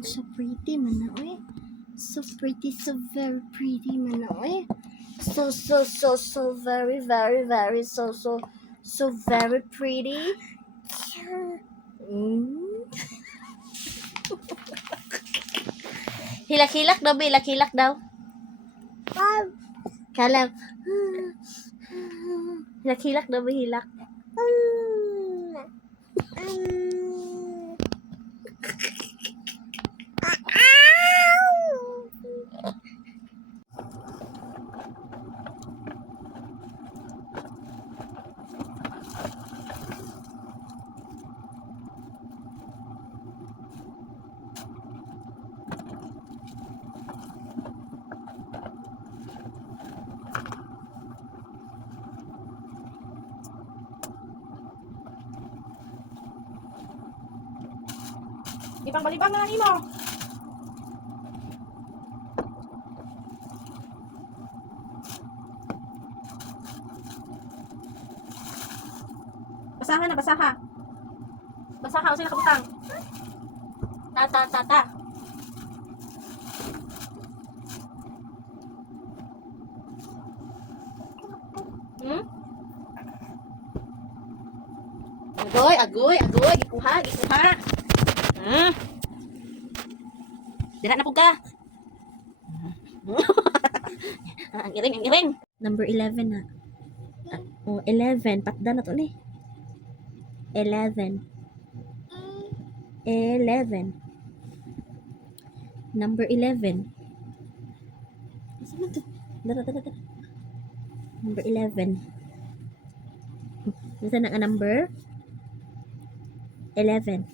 So pretty man na, oy. So pretty, so very pretty man na, oy. So very, very, very, so very pretty. Mm. Hilak-hilak daw, hilak-hilak daw. Kalam. Hilak-hilak daw, hilak. Ibang balibang na lang imo. Basaha na, basaha. Basaha, o sila kabutang. Ta. Hmm? Agoy. Gikuha. Hmm? Dira na po ka. Ang iring. Number 11 na. Oh, 11. Patda na to ni. 11. Number 11. Asa man to? Dara. Number 11. Asa na nga number? 11.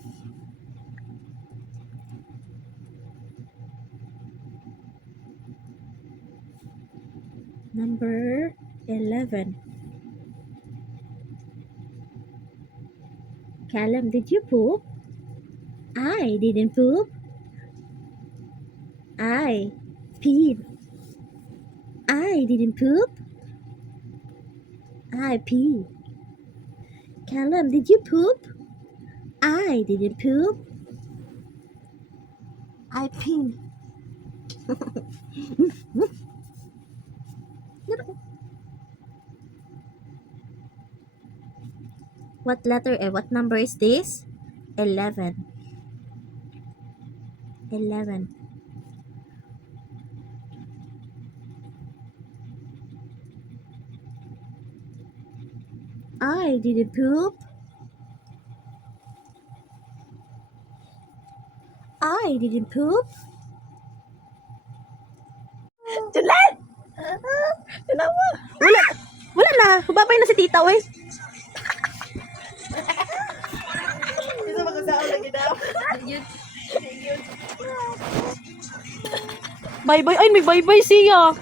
Number 11. Callum, did you poop? I didn't poop. I peed. I didn't poop. I peed. Callum, did you poop? I didn't poop. I peed. What letter what number is this? 11. 11. I didn't poop. I didn't poop. Julan! Tanawa. Wala na. Hubabay na si tita, oy. Isa magkasaan lagi daw. Bye-bye. Ay, may bye-bye siya.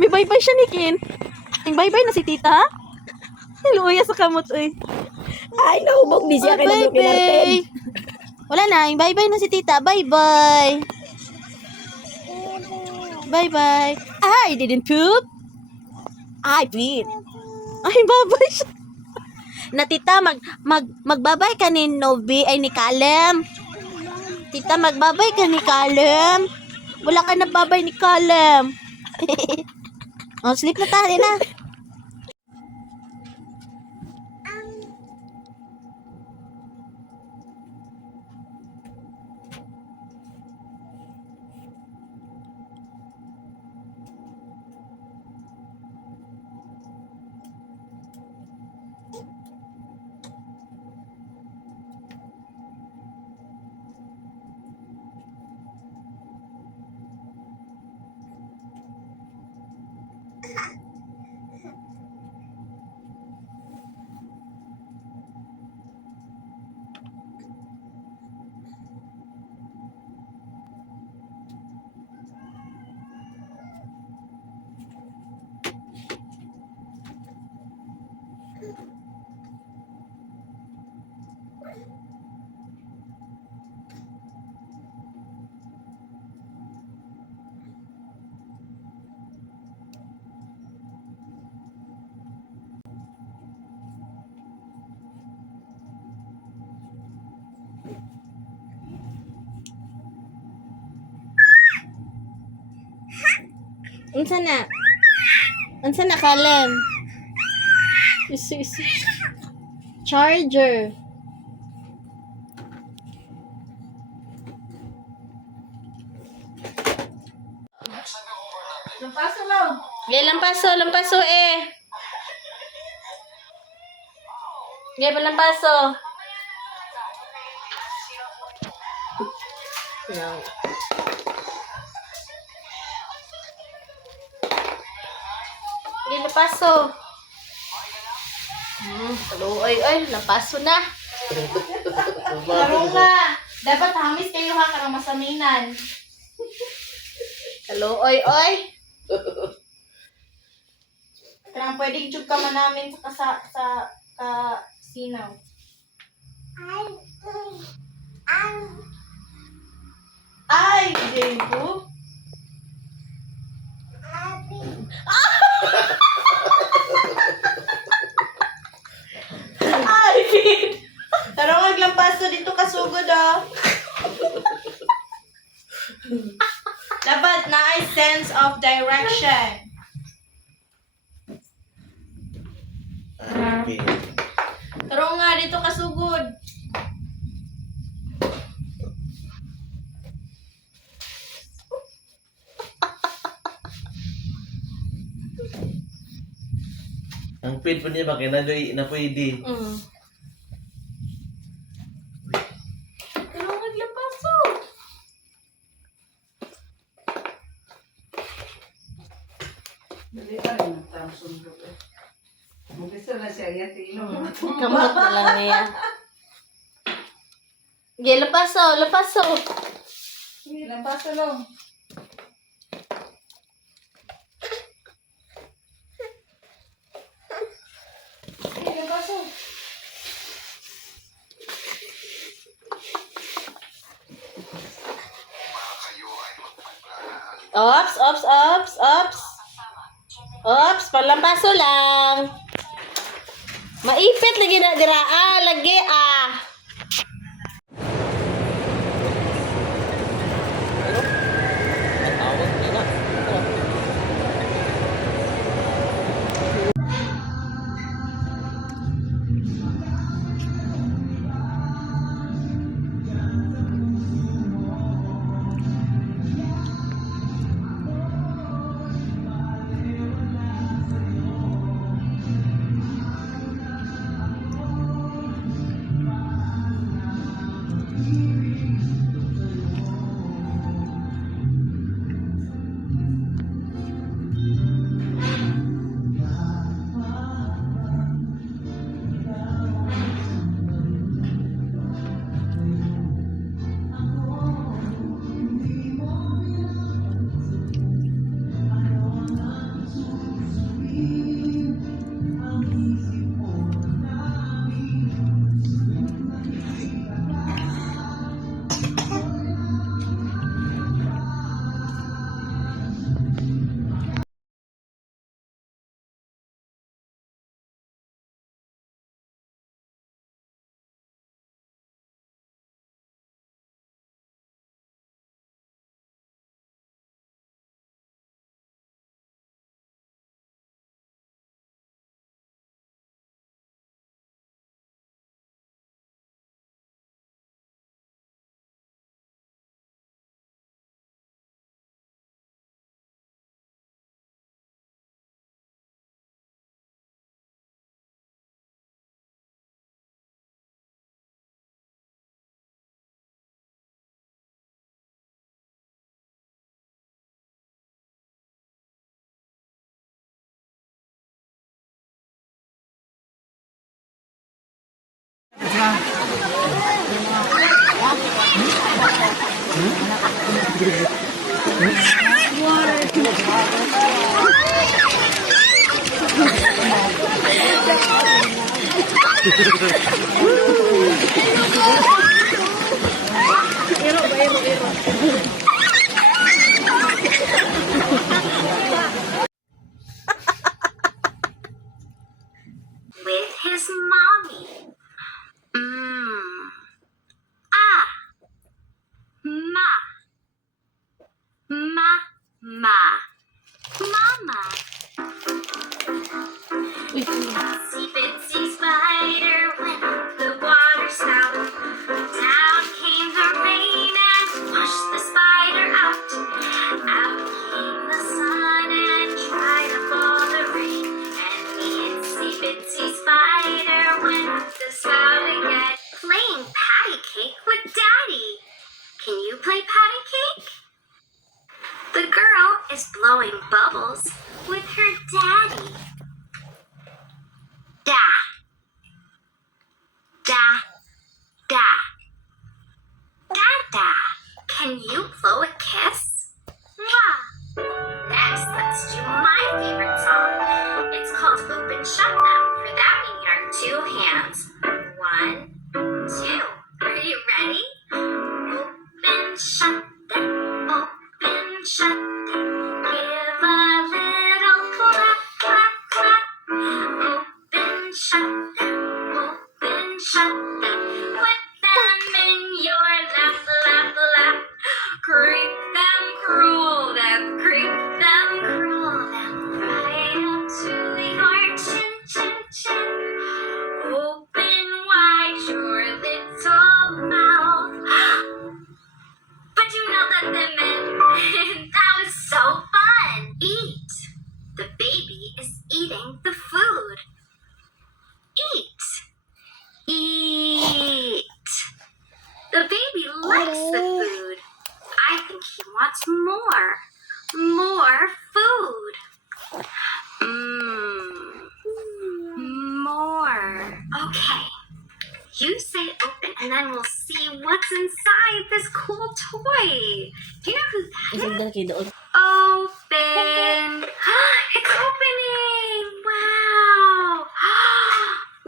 May bye-bye siya ni Kin. May bye-bye na si tita. Hiluya sa kamot, oy. Ay, nahubog ni siya. Bye-bye. Wala na. Bye-bye na si tita. Bye-bye. Bye-bye. I didn't poop. I peed. Ay, babay siya. Na tita, magbabay ka ni Novi, ay ni Kalem. Tita, magbabay ka ni Kalem. Wala ka na babay ni Kalem. Oh, sleep na tayo na. Unsa na? Unsa na, Kalem? Isi. Charger. Lampaso lang. Lampaso eh. Lampaso. No. Lampaso. Ay, lampaso na. Laro nga. Dapat hamis kayo ha, karang masaminan. Oy. Karang pwedeng chug ka man namin sa sinaw. Ay, Jebo. Ay, Pin. Taro maglampaso dito kasugod oh. Dapat na ay sense of direction. Okay. Taro nga dito kasugod. Ang pin po niya ba kaya na pwede. Taro maglampaso. Dali pa rin ang tamsun ko eh. Mag-isa na siya yan, tingnan mo. Kamot na lang niya. Lampaso. Lampaso lang. Lampaso. Ops, palampaso lang. Maipit lagi na dira. Lagi. With his mommy. Ma. Itsy bitsy spider went up the water spout. Down came the rain and washed the spider out. Out came the sun and dried up all the rain. And the itsy bitsy spider went up the spout again. Playing patty cake with Daddy. Can you play patty cake? The girl is blowing bubbles with her daddy. Da. Da. Da. Dada, can you blow a kiss? Mwah. Next, let's do my favorite song. It's called Open Shut Them. For that, we need our two hands. 1, 2. Are you ready? Open, shut them. Open, shut them. Give a little clap, clap, clap. Open, shut them. Open, shut them. Put them in your lap, lap, lap. Creep them, crawl them. Creep them, crawl them. Right up to your chin, chin, chin. Open wide your little mouth. But you now let them in. That was so fun. Eat. The baby is eating the food. Eat. Eat. The baby likes the food. I think he wants more. More food. More. Okay. You say open and then we'll see what's inside this cool toy. Do you know who that is? Isang dala doon. Open! It's opening! Wow!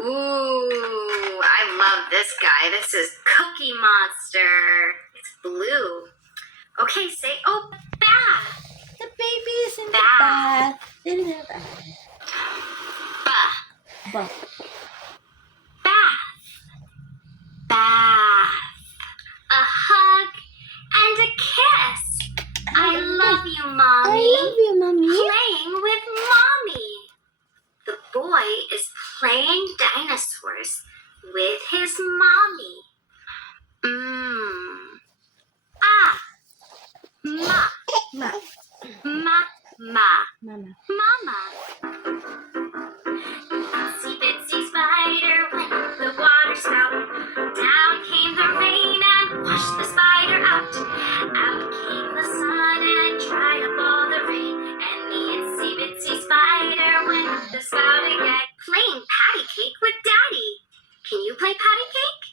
Ooh, I love this guy. This is Cookie Monster. It's blue. Okay, say open. Bath. The baby is in the Bath. bath. Bath. Bath. Bath. Bath. A hug and a kiss. I love you, Mommy. I love you, mommy. Playing with Mommy. The boy is playing dinosaurs with his mommy. Ah. Ma. Ma. Ma. Ma. Mama. Mama. Itsy bitsy spider went up the water spout. Down came the rain and washed the spider out. Out came the sun and dried up all the rain. And the itsy bitsy spider went up the spout again. Playing patty cake with Daddy. Can you play patty cake?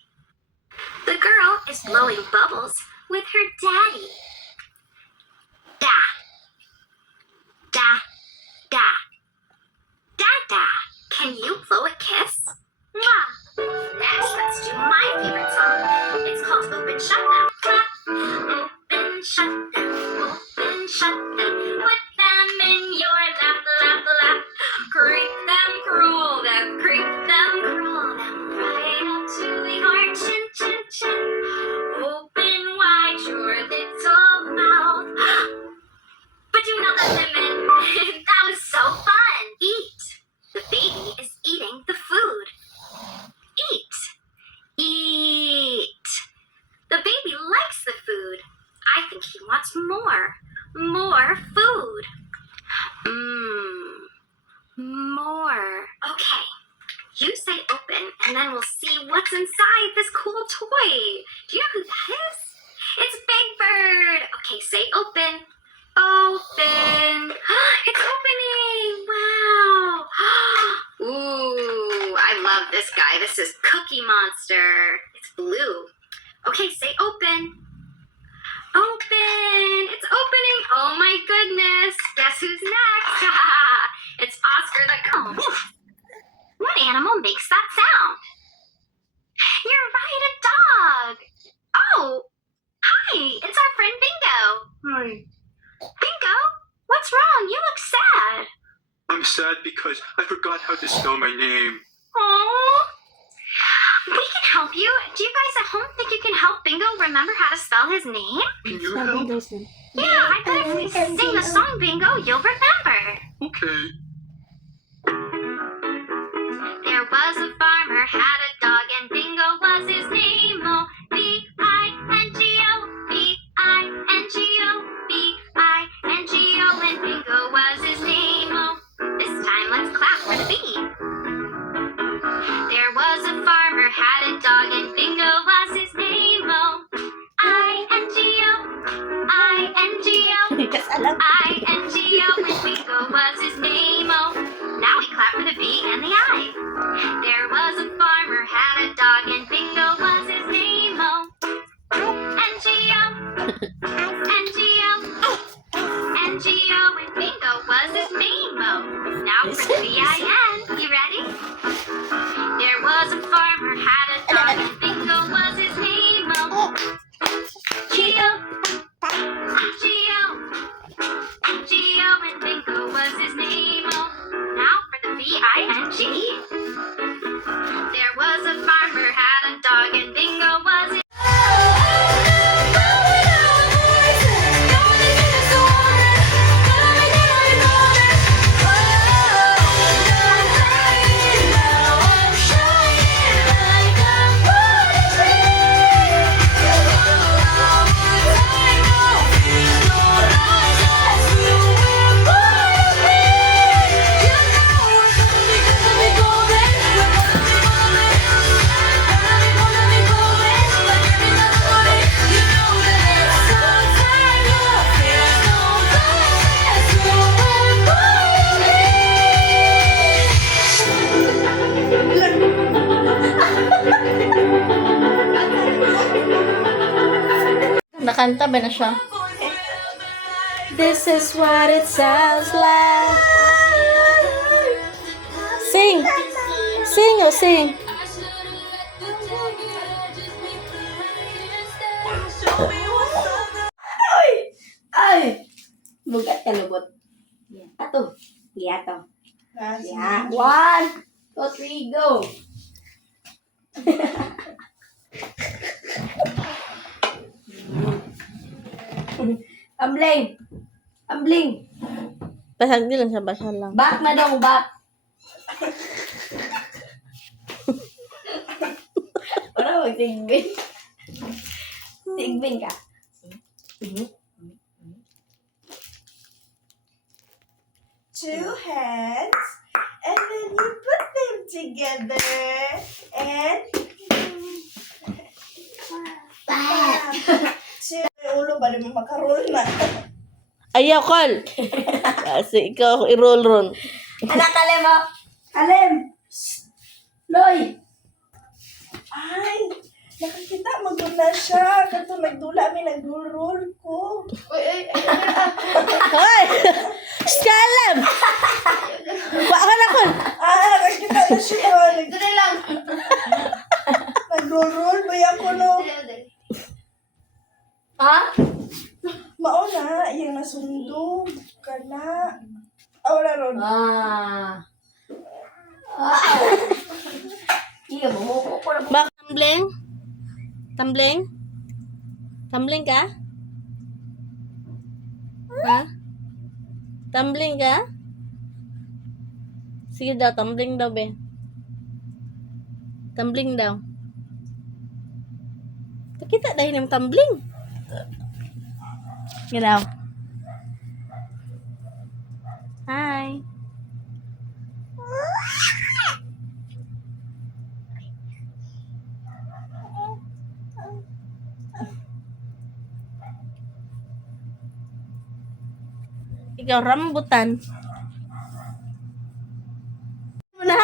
The girl is blowing bubbles with her daddy. Da. Da. Da. Dada, can you blow a kiss? Mwah. Next, let's do my favorite song. It's called Open Shut Them. Clap. Open Shut Them. Open Shut Them. Put them in your lap, lap, lap. Creep them, crawl them. Creep them, crawl them. Right up to your chin, chin, chin. Open wide your little mouth. But you know let them in. That was so fun. Eat. The baby is eating the food. Eat. Eat. The baby likes the food. I think he wants more. More food. More. Okay. You say open and then we'll see what's inside this cool toy. Do you know who that is? It's Big Bird. Okay, say open. Open. It's opening. Wow. Ooh, I love this guy. This is Cookie Monster. It's blue. Okay, say open. Open. It's opening. Oh my goodness. Guess who's next? It's Oscar the Cone. What animal makes that sound? You're right, a dog. Oh, hi. It's our friend Bingo. Hi. Bingo, what's wrong? You look sad. I'm sad because I forgot how to spell my name. Aww. We can help you. Do you guys at home think you can help Bingo remember how to spell his name? Can you Sabi help? daw siya. Yeah, I bet if we sing the song Bingo, you'll remember. Okay. Kakanta ba na siya? This is what it sounds like. Sing! Sing, oh, sing! Ay! Bugat ka lubot. Yan. Ato. Yato. Yeah. 1, 2, 3, go! Ambling! Ambling! Basag din lang siya, basag lang. Back na daw, back! Para mag-tigbin. Tigbin ka. Two hands, and then you put them together, and two. Ulo ba naman makarol na? Ayaw, Col! Kasi ikaw, i-roll ron. Anak, Kalem mo! Kalem! Loy! Ay, nakakita mo doon na siya. Kato nagdula mi nagdulrol ko. Hoy! Skalem! Baka na, Col! Nakakita na siya. Dali lang! Nagdulrol ba yan ko no? Ha? Mauna, yung nasundo ka na. Wala ron. Iya mo ko na. Baka tumbling? Tumbling? Tumbling ka? Ha? Tumbling ka? Sige daw, tumbling daw, be. Tumbling daw. Pakita dahil ng tumbling. Ganaw. Hi. Ikaw rambutan. Muna.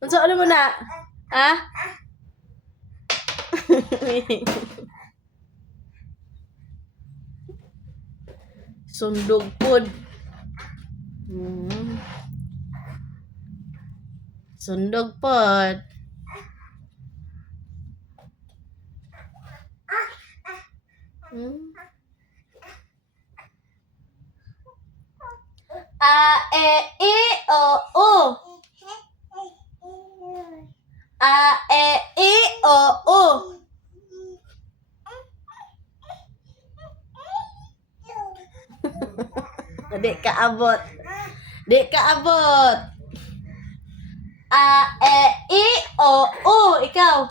Unsa ulit mo na? Ha? Sundog pod. Sundog pod. A, E, I, O, U. A, E, I, O, U. Di ka abot. Di ka abot. A, E, I, O, U. Ikaw.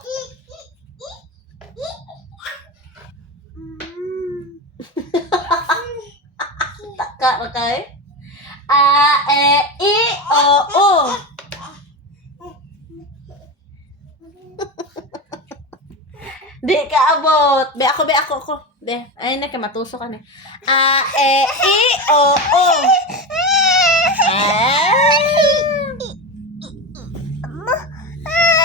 Taka na kay. A, E, I, O, U. Di ka abot. Be ako. Be, ay na ka matuso ka na. A, E, I, O, U.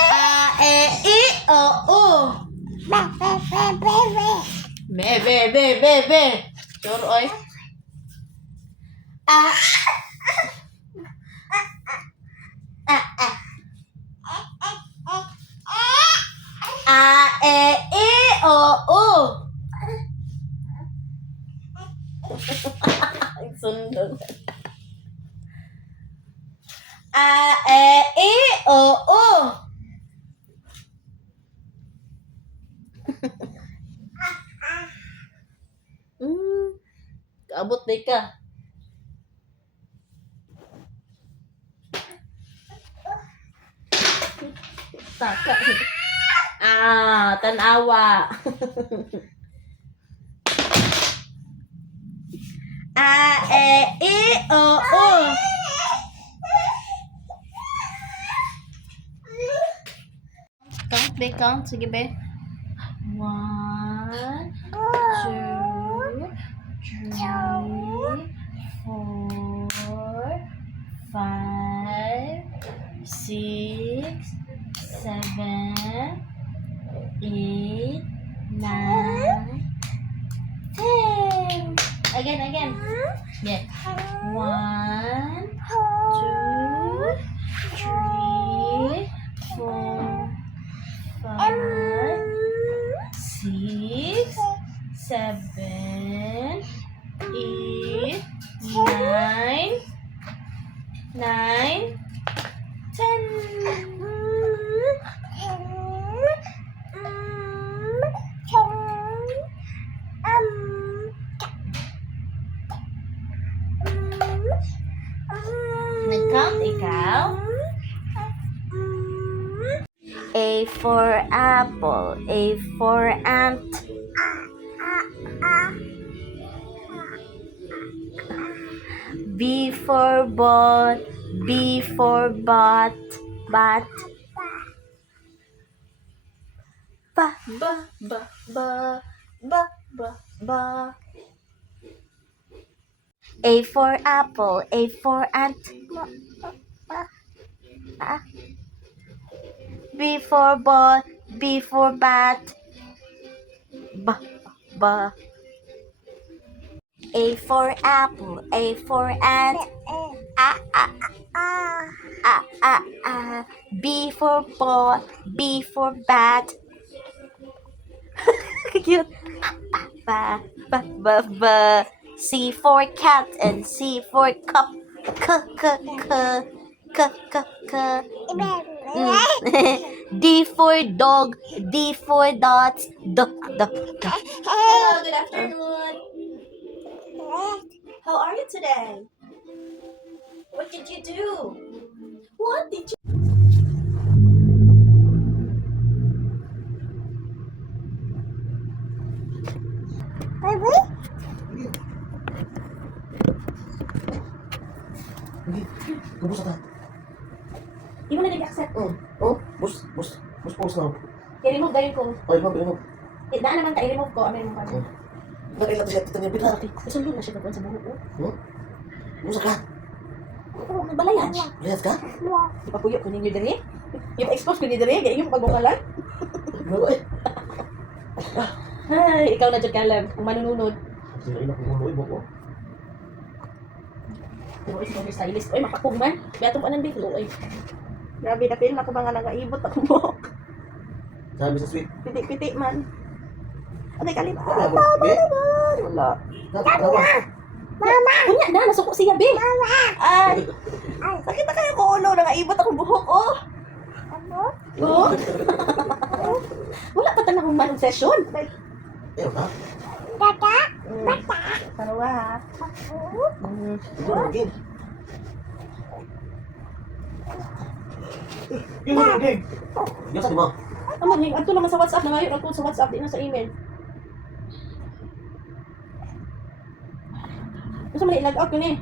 A, E, I, O, U. Be. Sure, oy. A, E, I, O, U. Sundog. A, E, I, O, U. Kaabot na ka. Taka. Tanawa. A, E, I, O, U. Count. Sige, be. 1, 2, 3, 4, 5, 6, 7, Yeah. 1, 2, 3, 4, 5, 6, 7, 8, 9, 10. Nag-count ikaw? A for apple, A for ant. B for ball, B for bat. Ba, ba, ba, ba, ba, ba. A for apple, A for ant. B for ball, B for bat. Ba, ba. A for apple, A for ant. B for ball, B for bat. Cute. Ba, ba, ba, ba. C for cat and C for cup. K. D for dog, D for dots. Hello, good afternoon. How are you today? What did you do? What did you Hindi. Kabus ka. Di mo na nag-accept. Bus post na. I-remove dahil ko. Ay, mabili mo. Daan naman ka, i-remove ko. Amin mo pa. Nakailan siya, tita niya, pila. Isulo na siya pagkuhan sa buhok ko. Musa ka. Oo, nagbalayas. Layas ka? Ipapuyo ko ninyo dali. Yung expose ko ninyo dali, kaya yung pagbukalan. Ano eh? Ay, ikaw na dyan kalam, kung manununod. Sila ina kung ulo, ibok ko. Pero ito yung stylist. Uy, mapakugman. Kaya itong anong biglo, ay. Grabe na film ako mga nagaibot ako mo. Sabi sa sweet. Piti-piti man. Ano kalim? Wala mo, be? Wala. Tawa. Unya na, nasuko siya, be. Ay! Sakit na kayo ko ulo. Nagaibot akong buhok, oh. Oh. Wala pa tanang manong session. Ayaw ka? Sarwa. Hindi na mag-game. Yung mag-game. Yung sa di mo. Aman, ato naman sa WhatsApp na ngayon. Ako sa WhatsApp, di na sa email. Gusto mo na i-log out yun eh.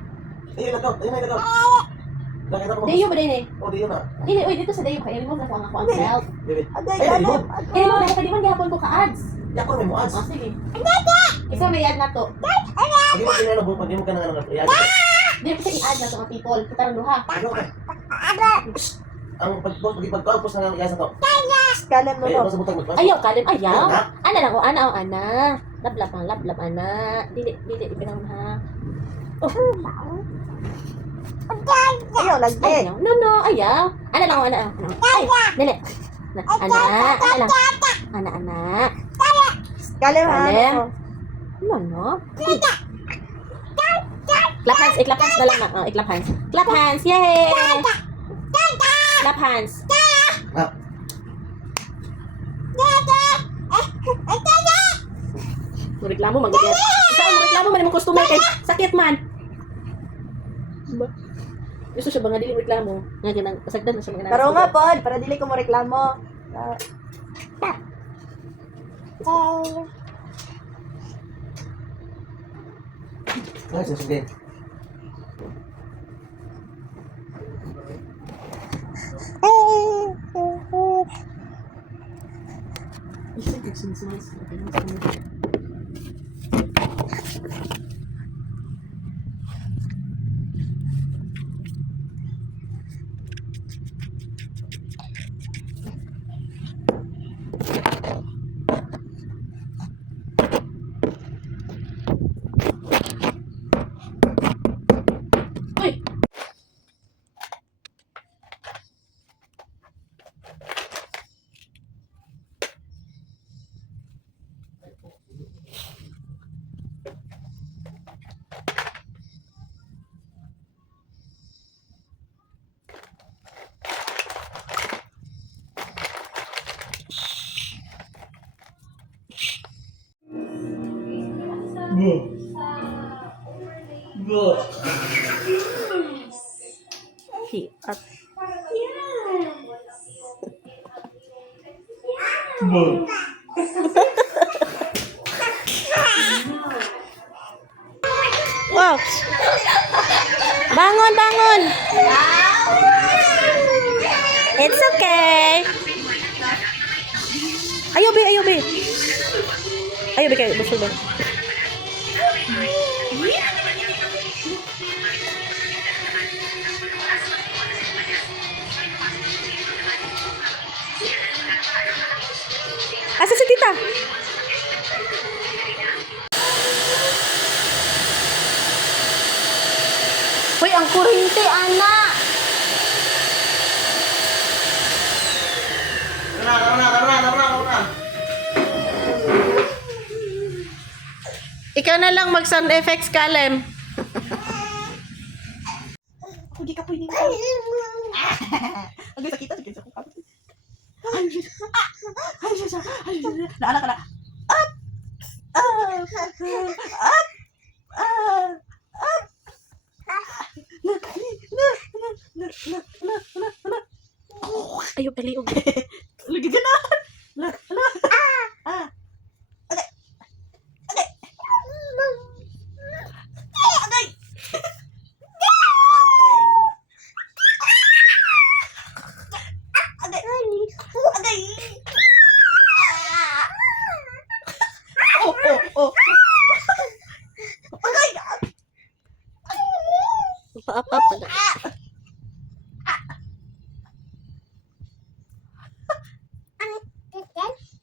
Ayun, nag-out. Nakita ko. Dayo ba din eh? Oh, di yun na. Uy, dito sa Dayo ka. I-remove na ko ang ako ang self. David. Aday, Ay, kalim. yun. I-remove na ko. Di man gihapon ko ka-ads. Yan ko na may mo ads. Ah, sige. Isa may ad na to. Pag mo kinalabo, pag mo ka na nga i-add. Di ko siya i-add na to mga people. Kita ng luha. Ano ka? Ang pag-pagpus na nga sa to. Kalim mo, Ayun, no? Ano? nasa butang magpas. Ayaw, kalim. Ayaw. Ha? Ana lang ko. Ana o ana. Lablab ang lablab ana. Dili, ipinang ha. Ayaw, lagi. Ayaw. No. Ayaw. Ana lang o ana. Ay, dili. Ana lang. Ana. Kalim, ha? Kalim. Ano? No. Clap hands. I-clap hands na lang na. Oh, i-clap hands. Clap hands. Yay! Clap hands. Ha? Reklamo man gud. Saan mo reklamo man imong customer kay sakit man. Ba? Gusto siya ba nga dili reklamo? Nga ganang pasagdan na siya mga Pero nga, pod, para dili ko mo reklamo. Nice, nasa game. Hiat. Wow. Bangon, bangon. It's okay. Ayo, Be, ayo, Be. Ayo, Be, kayo. Busog ba? Asa si tita? Hoy, ang kuryente, anak. Tara na. Ikaw na lang mag-sound effects, Kalem. Hindi ka pwede mo. Ang sakit sa kuka. Naala ka na. Up! Ayo, paliog. Lagi ka na. Pa-up-up pala.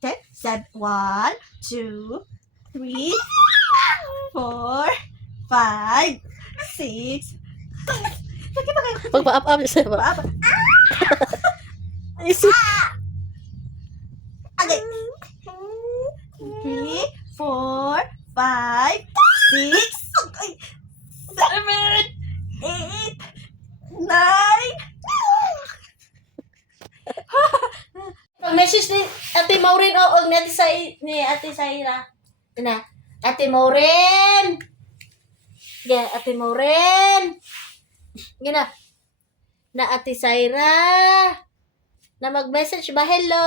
Okay, set 1, 2, 3, 4, 5, 6. Pag pa-up-up siya ba? Isi. Okay. 3, 4, 5, 6, 7, 8, 9. Pag-message ni Ate Maureen o ni Ate Saira. Na, Ate Maureen. Yeah, Ate Maureen. Gina. Na Ate Saira. Na mag-message ba? Hello.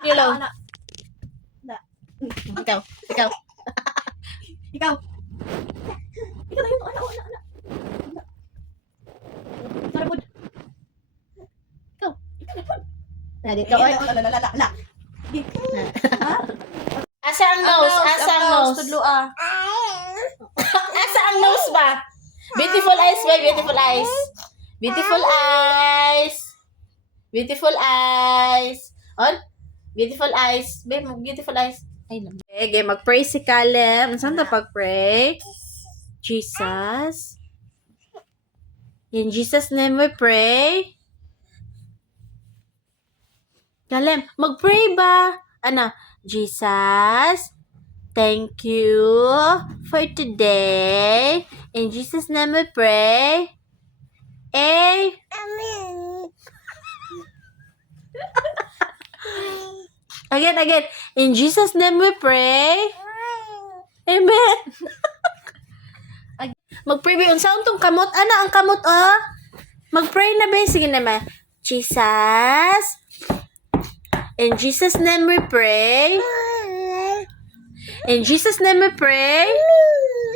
Hello. Ikaw. Ikaw na yun, anak. Sarapod. Ikaw na po. Ikaw ay. La. Asa ang nose? Asa ang nose? Tudlo ah. Asa ang nose ba? Beautiful eyes ba? Beautiful eyes. Beautiful eyes. Beautiful eyes. On? Beautiful eyes. Be, beautiful eyes. Ay, naman. Okay, mag-pray si Kalem. Saan na pag-pray? Jesus. In Jesus' name we pray. Kalem, mag-pray ba? Ano? Jesus, thank you for today. In Jesus' name we pray. Amen. Again. In Jesus' name we pray. Amen. Mag-pray ba yun? Saan tong kamot? Ano ang kamot, oh? Mag-pray na ba? Sige naman. Jesus. In Jesus' name we pray. In Jesus' name we pray.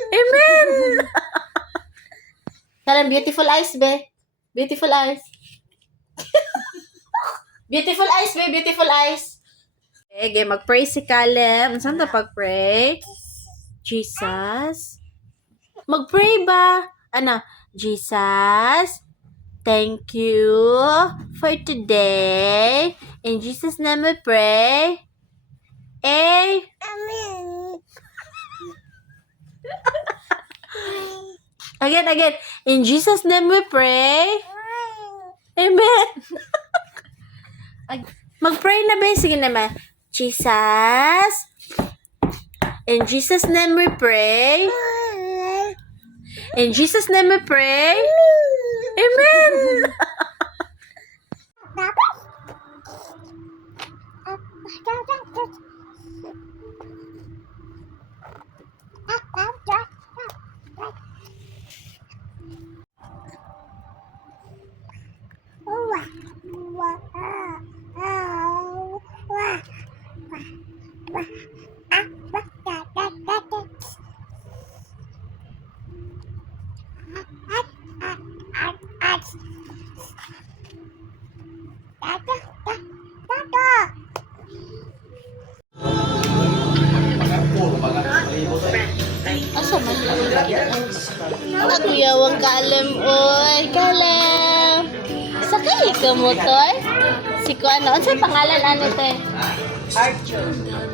Amen. Kalang beautiful eyes, be. Beautiful eyes. Beautiful eyes, be. Beautiful eyes. Okay, mag-pray si Kalem. Saan na pag-pray? Jesus. Mag-pray ba? Ano? Jesus. Thank you for today. In Jesus' name we pray. Amen. Again. In Jesus' name we pray. Amen. Mag-pray na ba? Sige naman. Jesus. In Jesus' name we pray. In Jesus' name we pray. Amen. Asa man? Kuyawang Kalem, oy. Kalem. Sakay ka motor? Si ko ano? Ano sa pangalan ano te?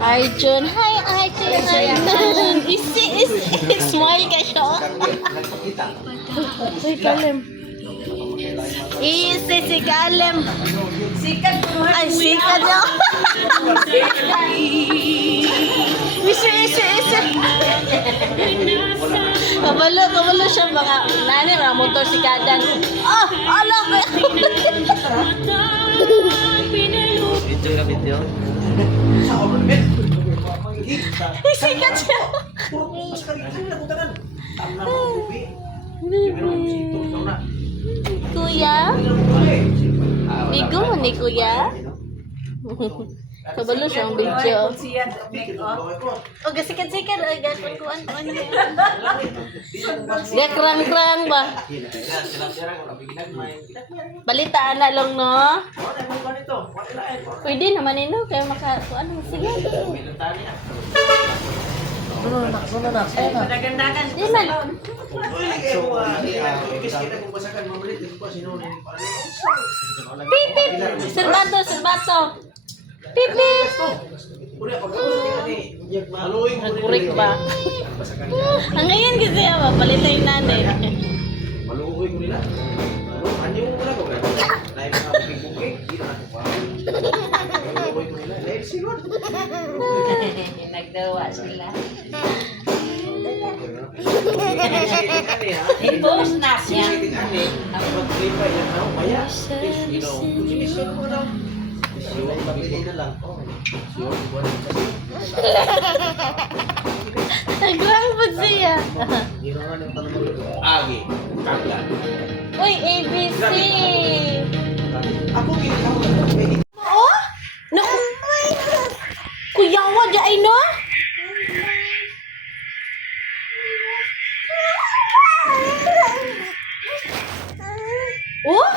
Arjun. Hi, Arjun. Isi. Smile ka siya. Uy, Kalem. Isi si Kalem. Sikat ko. Ay, sikat niya. Isi. Kabalo siya mga nani, mga motor si Kadan. Ah, ala ko. Sikat siya. Kuya? Bigo mo ni Kuya? Kabalo siya ang video. Siya. O, gasikat-sikat. Ay, gakran ko. Ano yan? Gakrang-krang ba? Balitaan na lang, no? Pwede naman ino. Kaya ano, sige. Padagandagan. Di man. Pipip! Serbato! Pipip! Nagkurik ba? Ang ngayon kasi ba? Palitay nanay. Maluoy ko nila. Ano yung muna ko? Lain na ako bukik. Dito na ko pa. Maluoy ko nila. Lain siguro. Nagdawa sila. I-post na siya. Pag-clipa yan na. Maya. You know. Mission mo na. Mission. Mabili na lang. Mission. Nagkulang po siya. Agi. Kagla. Uy, ABC! Ako ginagawa. Oh? Naku! Kuyawa, di ay no? Oh?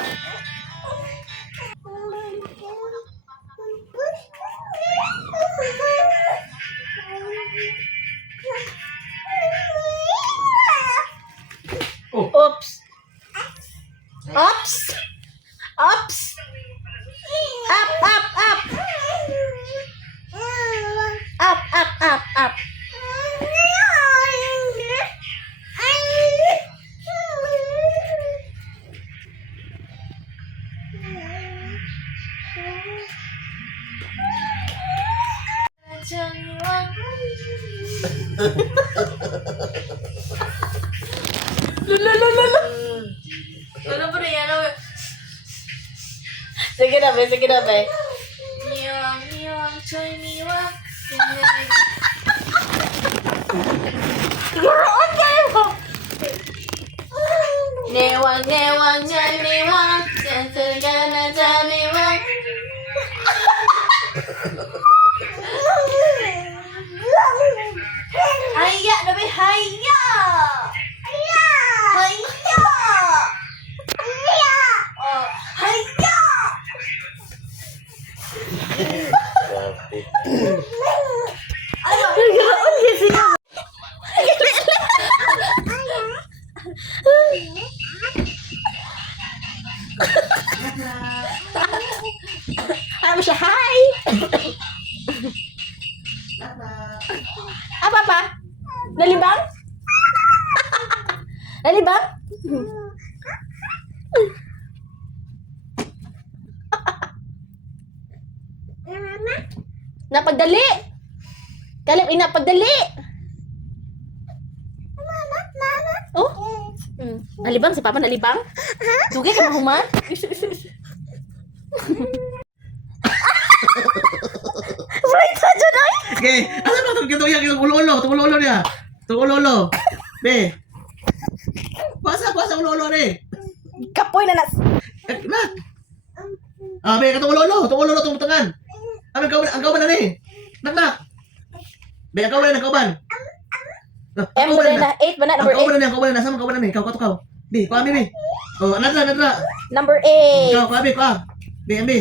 Oops. Ups. Ups. Up. Up. Ano ba na yan? Sige na, be. Miyong, choy, miwang. Goroon kayo! Newang, choy, miwang. Sensor ka na, choy, miwang. Haya, nabi, haya! Oh, haya! Ano? Ganoon kasi na. Ano siya? Hi! Apa pa? Nalibang? Nalibang? Napagdali! Kalem, inapagdali! Oh? Nalibang si Papa, nalibang? Dugay ka mahuman? Right sa dyan ay! Okay. Ano ba ito? Ito yung ulo-ulo. Ito ulo-ulo niya. Ito ulo-ulo. Be. Kuasa ulo ni. Kapoy na nas. Na. Be katong ulo tong tangan. Ang kauban na ni. Nak. Be ang kauban. M mo na 8 ba na number 8. Ang kauban na sama kauban na ni. Kau. Bi, kuha bi. Oh, nadra. Number 8. Kau kuha bi. Bi.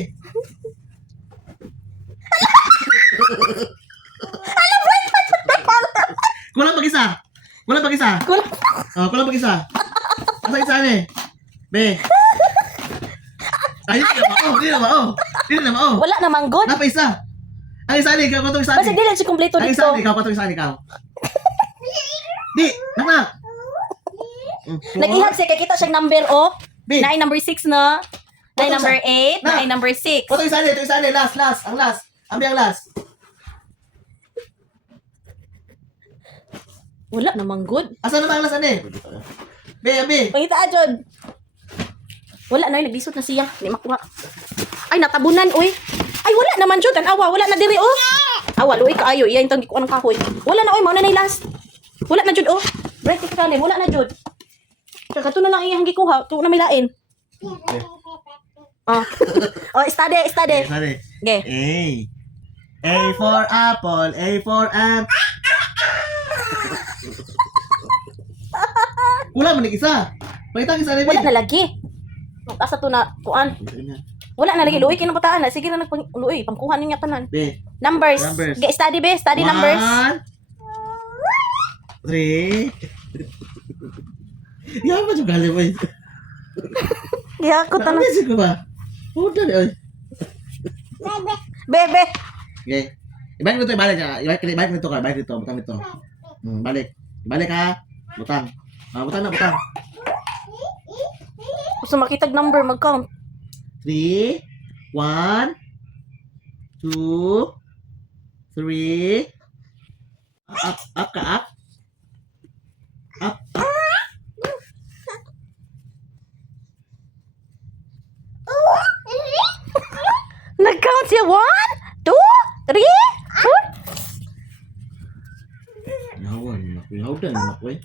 Kulang pag-isa. Kulang pag-isa. Asa isa ni? Be. Ay, di na mao. Wala na manggod. Napa isa? Ang isa ni, ikaw katong isa Basta ni. dili si kumpleto Ang dito. isa ni, ikaw katong isa ni, ikaw. Di, nak. Nag-ihag siya kay kita siyang number oh. Bi. Na number 6 no. Na Oto number sa- 8, Na. na number 6. Katong isa ni, last. Ang last. Ambi ang last. Wala na manggod. Asa na ba ang last ani? Be, ambi. Pangita ajod. Wala na naglisod na siya. Di makuha. Ay natabunan oy. Ay wala naman jud awa, wala na diri oh. Awa luoy kaayo iya intong gikuan ng kahoy. Wala na oy mao na nay last. Wala na jud oh. Break ka kali, wala na jud. Kakato na lang iyang gikuha, tuwa na may lain. Oh. Oh, study. Sorry. Okay. A for apple, A for ant. Kulang man isa. Pangitang isa ni. Wala na lagi. Asa to na kuan. Wala na lagi luoy kinabutaan na. Sige na nagpang luoy pangkuha niya tanan. Be. Numbers. Numbers. Okay, study be, study numbers. 1, 3. Ya apa juga le boy. Giya ko tanan. Ano ko ba? Udah deh. Oy. Bebe. Okay. Ibalik mo ito, ibalik mo ito ka, balik dito, butang ito. Ibalik ha. Butang. Butang na, butang. Gusto makitag number mag-count. 3, 1, 2, 3. Up ka, up. Up. Nag-count siya 1, 2, 3, 4. Yawan, naku, yaudan, naku eh.